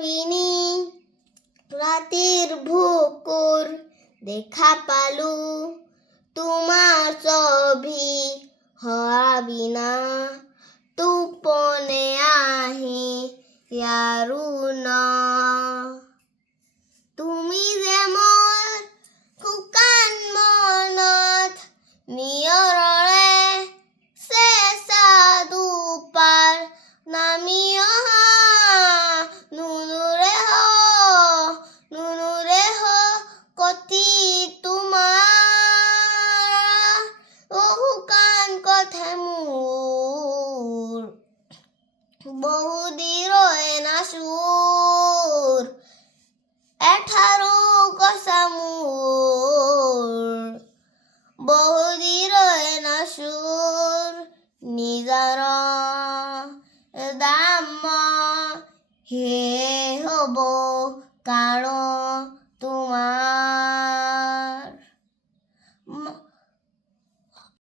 ভাবিনি রাতের ভোকর দেখা পালু তোমার ছবি হওয়া বিনা তুপনে আহি ইয়াৰো না তুমি যে মোৰ শুকান মনত নিয়ৰৰে চেঁচা দুপাৰ নামি অহা নুনুৰে কতি তোমাৰ শুকান কথা মোৰ বহুদিৰয়ে নাচুৰ এঠাৰো কচা মোৰ বহুদিৰয়ে নাচুৰ নিজৰ দাম হে হ'ব কাৰণ তোমাৰ